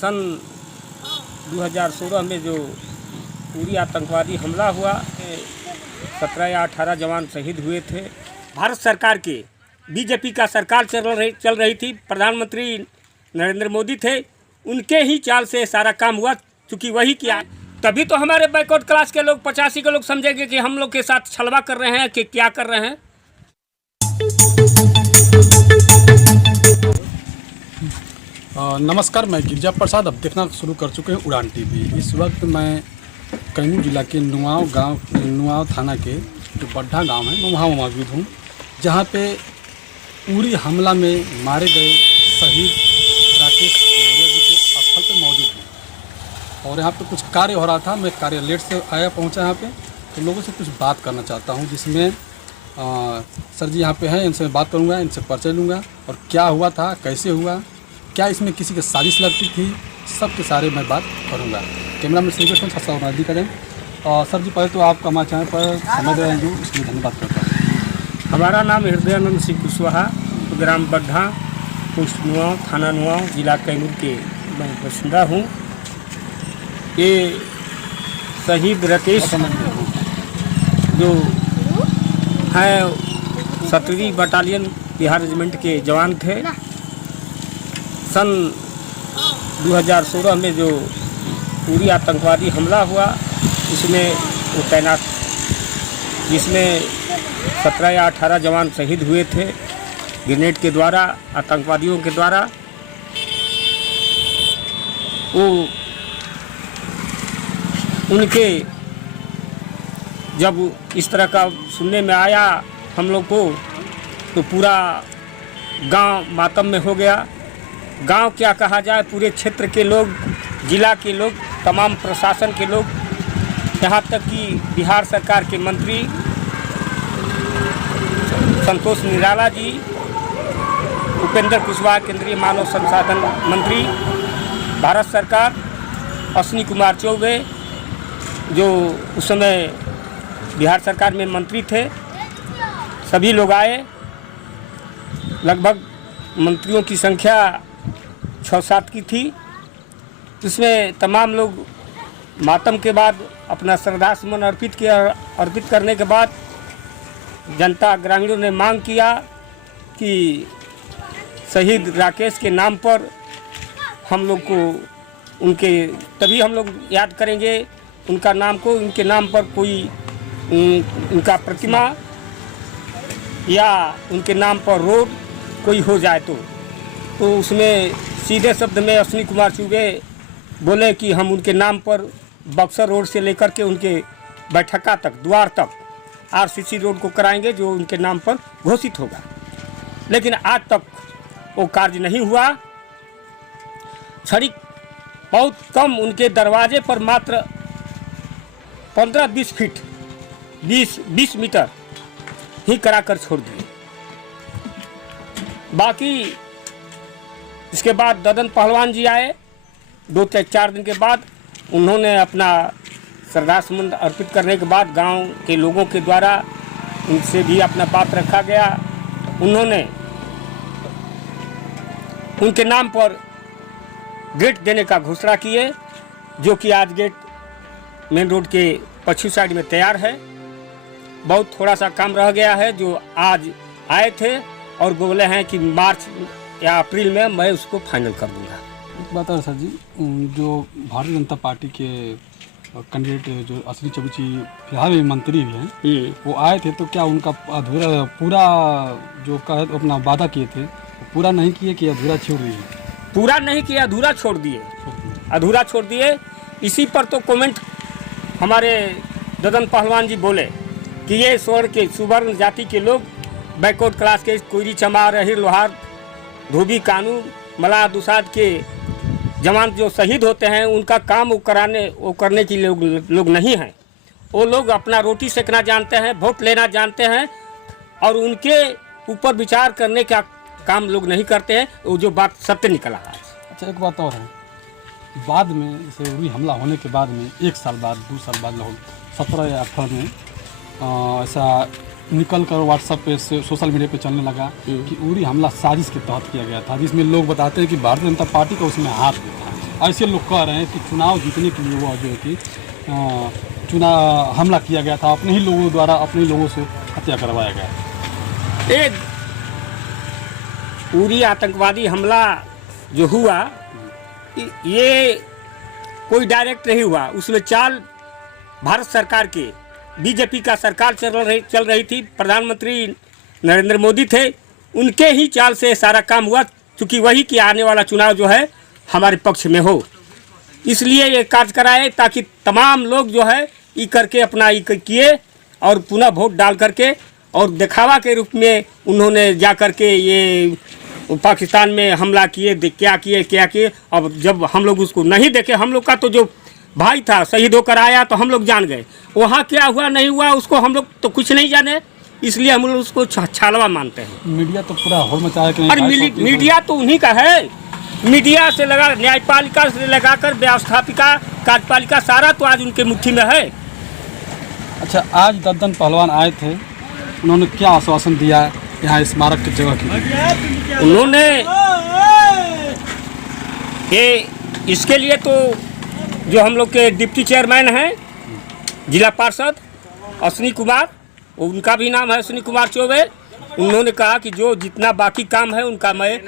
सन 2016 में जो उरी आतंकवादी हमला हुआ, 17 या 18 जवान शहीद हुए थे। भारत सरकार के बीजेपी का सरकार चल रही थी, प्रधानमंत्री नरेंद्र मोदी थे, उनके ही चाल से सारा काम हुआ। चूँकि वही किया, तभी तो हमारे बैकवर्ड क्लास के लोग 85 के लोग समझेंगे कि हम लोग के साथ छलवा कर रहे हैं कि क्या कर रहे हैं। नमस्कार, मैं गिरिजा प्रसाद अब देखना शुरू कर चुके हैं उड़ान टीवी। इस वक्त मैं कैमूर जिला के नुआव थाना के जो बड्ढा गांव है, मैं वहाँ मौजूद हूँ, जहाँ पे उरी हमला में मारे गए शहीद राकेश मौर्य जी के स्थल पे मौजूद हूँ। और यहाँ पे कुछ कार्य हो रहा था, मैं कार्य लेट से पहुँचा यहाँ पे, तो लोगों से कुछ बात करना चाहता हूँ, जिसमें सर जी यहाँ पे हैं, इनसे बात करूँगा, इनसे परिचय लूँगा और क्या हुआ था, कैसे हुआ, क्या इसमें किसी की साजिश लगती थी, सब के सारे मैं बात करूँगा। कैमरा में श्रीकृष्ण सत्सावनादी करें। सर जी, पहले तो आपका हमारे चैनल पर समय दे रहे हैं, इसलिए धन्यवाद करता हूँ। हमारा नाम हृदयानंद सिंह कुशवाहा, ग्राम बड्ढा, पोस्ट नुआव, थाना नुआव, जिला कैमूर के मैं बासिंदा हूँ। ये शहीद राकेश जो हैं 17वीं बटालियन बिहार रेजिमेंट के जवान थे। सन 2016 में जो उरी आतंकवादी हमला हुआ, उसमें वो तैनात, जिसमें 17 या 18 जवान शहीद हुए थे ग्रेनेड के द्वारा, आतंकवादियों के द्वारा। वो उनके जब इस तरह का सुनने में आया हम लोग को, तो पूरा गांव मातम में हो गया। गांव क्या कहा जाए, पूरे क्षेत्र के लोग, जिला के लोग, तमाम प्रशासन के लोग, यहाँ तक कि बिहार सरकार के मंत्री संतोष निराला जी, उपेंद्र कुशवाहा केंद्रीय मानव संसाधन मंत्री भारत सरकार, अश्विनी कुमार चौबे जो उस समय बिहार सरकार में मंत्री थे, सभी लोग आए। लगभग मंत्रियों की संख्या 6-7 की थी। इसमें तमाम लोग मातम के बाद अपना श्रद्धा सुमन अर्पित करने के बाद जनता, ग्रामीणों ने मांग किया कि शहीद राकेश के नाम पर हम लोग को तभी हम लोग याद करेंगे उनका नाम को, उनके नाम पर कोई उनका प्रतिमा या उनके नाम पर रोड कोई हो जाए तो उसमें सीधे शब्द में अश्विनी कुमार चौबे बोले कि हम उनके नाम पर बक्सर रोड से लेकर के उनके बैठका तक, द्वार तक आरसीसी रोड को कराएंगे, जो उनके नाम पर घोषित होगा। लेकिन आज तक वो कार्य नहीं हुआ। छड़ी बहुत कम, उनके दरवाजे पर मात्र 15-20 फीट, 20 मीटर ही कराकर छोड़ दिए। बाकी इसके बाद ददन पहलवान जी आए, 2-4 दिन के बाद उन्होंने अपना श्रद्धा सुमन अर्पित करने के बाद गांव के लोगों के द्वारा उनसे भी अपना बात रखा गया। उन्होंने उनके नाम पर गेट देने का घोषणा किए, जो कि आज गेट मेन रोड के पश्चिम साइड में तैयार है। बहुत थोड़ा सा काम रह गया है, जो आज आए थे और बोले हैं कि मार्च या अप्रैल में मैं उसको फाइनल कर दूंगा। एक बात है सर जी, जो भारतीय जनता पार्टी के कैंडिडेट जो अश्विनी चौबे जी फिलहाल में मंत्री भी हैं, वो आए थे, तो क्या उनका अधूरा पूरा जो अपना वादा किए थे पूरा नहीं किए कि अधूरा छोड़ दिए? पूरा नहीं किया, अधूरा छोड़ दिए, अधूरा छोड़ दिए। इसी पर तो कमेंट हमारे ददन पहलवान जी बोले कि ये सुवर्ण जाति के लोग, बैकवर्ड क्लास के कोयरी, चमार, अहिर, लोहार, धोबी, कानू, मलाह, दुसाद के जवान जो शहीद होते हैं, उनका काम वो करने के लोग नहीं हैं। वो लोग अपना रोटी सेकना जानते हैं, वोट लेना जानते हैं, और उनके ऊपर विचार करने का काम लोग नहीं करते हैं। वो जो बात सत्य निकला है। अच्छा, एक बात और है, बाद में जैसे उरी हमला होने के बाद में 1 साल बाद, 2 साल बाद, लगभग 17 या 18 में ऐसा निकल कर व्हाट्सएप पे, सोशल मीडिया पे चलने लगा कि उरी हमला साजिश के तहत किया गया था, जिसमें लोग बताते हैं कि भारतीय जनता पार्टी का उसमें हाथ भी था। ऐसे लोग कह रहे हैं कि चुनाव जीतने के लिए वो जो है कि चुनाव हमला किया गया था, अपने ही लोगों द्वारा अपने लोगों से हत्या करवाया गया। एक पूरी आतंकवादी हमला जो हुआ ये कोई डायरेक्ट नहीं हुआ, उसमें चाल भारत सरकार के बीजेपी का सरकार चल रही थी, प्रधानमंत्री नरेंद्र मोदी थे, उनके ही चाल से सारा काम हुआ, क्योंकि वही कि आने वाला चुनाव जो है हमारे पक्ष में हो, इसलिए ये कार्य कराए ताकि तमाम लोग जो है ये करके अपना ये किए और पुनः वोट डाल करके और दिखावा के रूप में उन्होंने जा करके ये पाकिस्तान में हमला किए, क्या किए। अब जब हम लोग उसको नहीं देखे, हम लोग का तो जो भाई था शहीद होकर आया तो हम लोग जान गए, वहाँ क्या हुआ नहीं हुआ उसको हम लोग तो कुछ नहीं जाने, इसलिए हम लोग उसको छालवा मानते हैं। मीडिया तो पूरा होड़ मचाया कि और मीडिया तो उन्हीं का है, मीडिया से लगा न्यायपालिका से लगाकर व्यवस्थापिका कार्यपालिका सारा तो आज उनके मुट्ठी में है। अच्छा, आज दद्दन पहलवान आए थे, उन्होंने क्या आश्वासन दिया यहाँ स्मारक की जगह के लिए? उन्होंने ये इसके लिए तो जो हम लोग के डिप्टी चेयरमैन हैं जिला पार्षद अश्विनी कुमार, उनका भी नाम है अश्विनी कुमार चौबे, उन्होंने कहा कि जो जितना बाकी काम है उनका मैं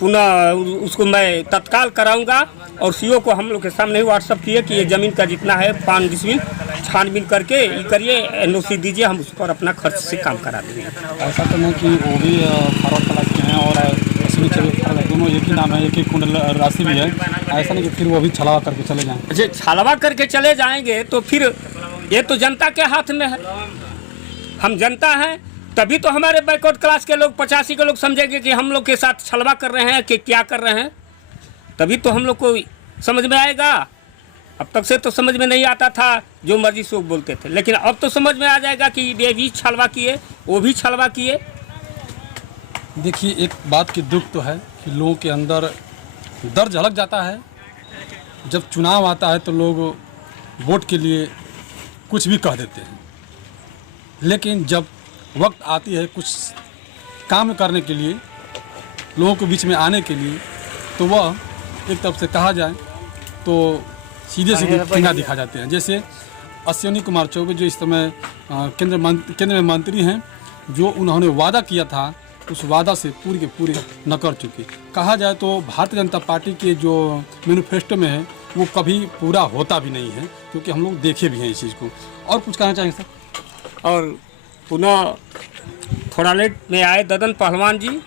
पुनः उसको मैं तत्काल कराऊंगा, और सीओ को हम लोग के सामने ही व्हाट्सअप किए कि ये ज़मीन का जितना है 5 डिसमिल छानबीन करके ये करिए, एनओसी दीजिए, हम उस पर अपना खर्च से काम करा देंगे। ऐसा तो नहीं कि वो भी फॉरवर्ड क्लास के हैं और अश्विनी चौबे दोनों एक ही नाम है, एक ही कुंडल राशि भी है, ऐसा नहीं कि फिर वो भी छलावा करके चले जाएँ? अच्छा, छलावा करके चले जाएंगे तो फिर ये तो जनता के हाथ में है, हम जनता हैं, तभी तो हमारे बैकवर्ड क्लास के लोग 85 के लोग समझेंगे कि हम लोग के साथ छलवा कर रहे हैं कि क्या कर रहे हैं, तभी तो हम लोग को समझ में आएगा। अब तक से तो समझ में नहीं आता था, जो मर्जी सो बोलते थे, लेकिन अब तो समझ में आ जाएगा कि ये भी छलवा किए, वो भी छलवा किए। देखिए, एक बात की दुख तो है कि लोगों के अंदर डर झलक जाता है, जब चुनाव आता है तो लोग वोट के लिए कुछ भी कह देते हैं, लेकिन जब वक्त आती है कुछ काम करने के लिए, लोगों के बीच में आने के लिए, तो वह एक तरफ से कहा जाए तो सीधे सीधे ठेंगा दिखा जाते हैं। जैसे अश्विनी कुमार चौबे जो इस समय केंद्र में मंत्री हैं, जो उन्होंने वादा किया था उस वादा से पूरी के पूरे न कर चुके। कहा जाए तो भारतीय जनता पार्टी के जो मैनिफेस्टो में है वो कभी पूरा होता भी नहीं है, क्योंकि हम लोग देखे भी हैं इस चीज़ को। और कुछ कहना चाहेंगे सर? और पुनः थोड़ा लेट में आए ददन पहलवान जी,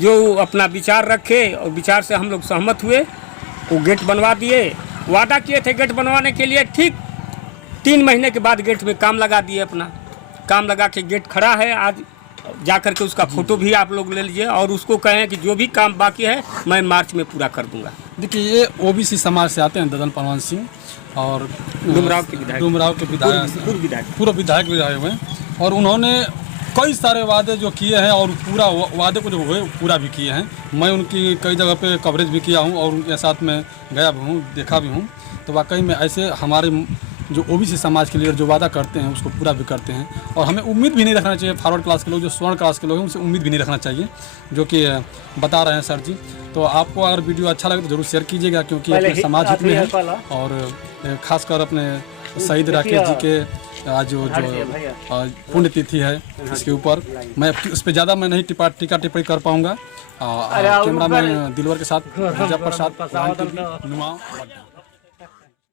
जो अपना विचार रखे और विचार से हम लोग सहमत हुए, वो गेट बनवा दिए, वादा किए थे गेट बनवाने के लिए, ठीक 3 महीने के बाद गेट में काम लगा दिए, अपना काम लगा के गेट खड़ा है। आज जा कर के उसका फोटो भी आप लोग ले लीजिए और उसको कहें कि जो भी काम बाकी है मैं मार्च में पूरा कर दूंगा। देखिए, ये ओबीसी समाज से आते हैं ददन पहलवान सिंह, और डुमराव के विधायक पूर्व विधायक भी रहे हुए हैं, और उन्होंने कई सारे वादे जो किए हैं और पूरा वादे को जो हुए पूरा भी किए हैं। मैं उनकी कई जगह पे कवरेज भी किया हूं और उनके साथ में गया भी हूं, देखा भी हूं, तो वाकई में ऐसे हमारे जो ओबीसी समाज के लीडर जो वादा करते हैं उसको पूरा भी करते हैं। और हमें उम्मीद भी नहीं रखना चाहिए, फॉरवर्ड क्लास के लोग जो स्वर्ण क्लास के लोग हैं उनसे उम्मीद भी नहीं रखना चाहिए, जो कि बता रहे हैं सर जी। तो आपको अगर वीडियो अच्छा लगे तो जरूर शेयर कीजिएगा, क्योंकि अपने समाज हित में है, और खासकर अपने शहीद राकेश जी के आज जो पुण्यतिथि है इसके ऊपर मैं उस पर ज़्यादा मैं नहीं टीका टिप्पणी कर पाऊँगा। कैमरा मैन दिलवर के साथ प्रसाद, नुआव।